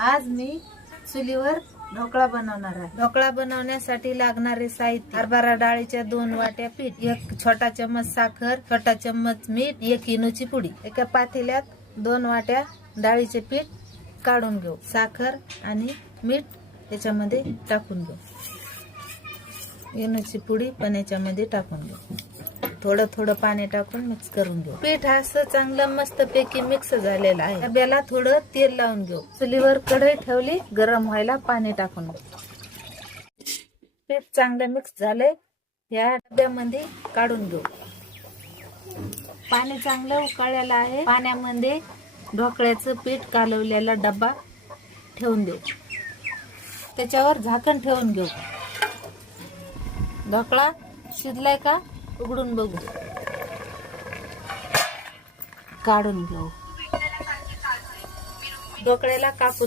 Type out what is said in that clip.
आज मी चुलीवर ढोकळा बनवणार आहे। ढोकळा बनवण्यासाठी लागणारे साहित्य: हरभरा डाळीच्या 2 वाट्या पीठ, 1 छोटा चम्मच साखर, छोटा चम्मच मीठ, 1 इनोची पुडी। एका पातेल्यात 2 वाट्या डाळीचे पीठ काढून घेऊ, साखर आणि मीठ त्याच्यामध्ये टाकून घेऊ, इनोची पुडी पण याच्यामध्ये टाकून घेऊ, थोडं थोडं पाणी टाकून मिक्स करून घेऊ। पीठ असं चांगलं मस्त पैकी मिक्स झालेलं आहे। डब्याला थोडं तेल लावून घेऊ, चुलीवर कढई ठेवली, गरम व्हायला पाणी टाकून घेऊ। पीठ चांगलं मिक्स झालंय, या डब्यामध्ये काढून घेऊ। पाणी चांगलं उकळलेलं आहे, पाण्यामध्ये ढोकळ्याचं पीठ कालवलेला डब्बा ठेवून देऊ, त्याच्यावर झाकण ठेवून घेऊ। ढोकळा शिजलाय का उघडून बघू, काढून घेऊ। ढोकळ्याला कापून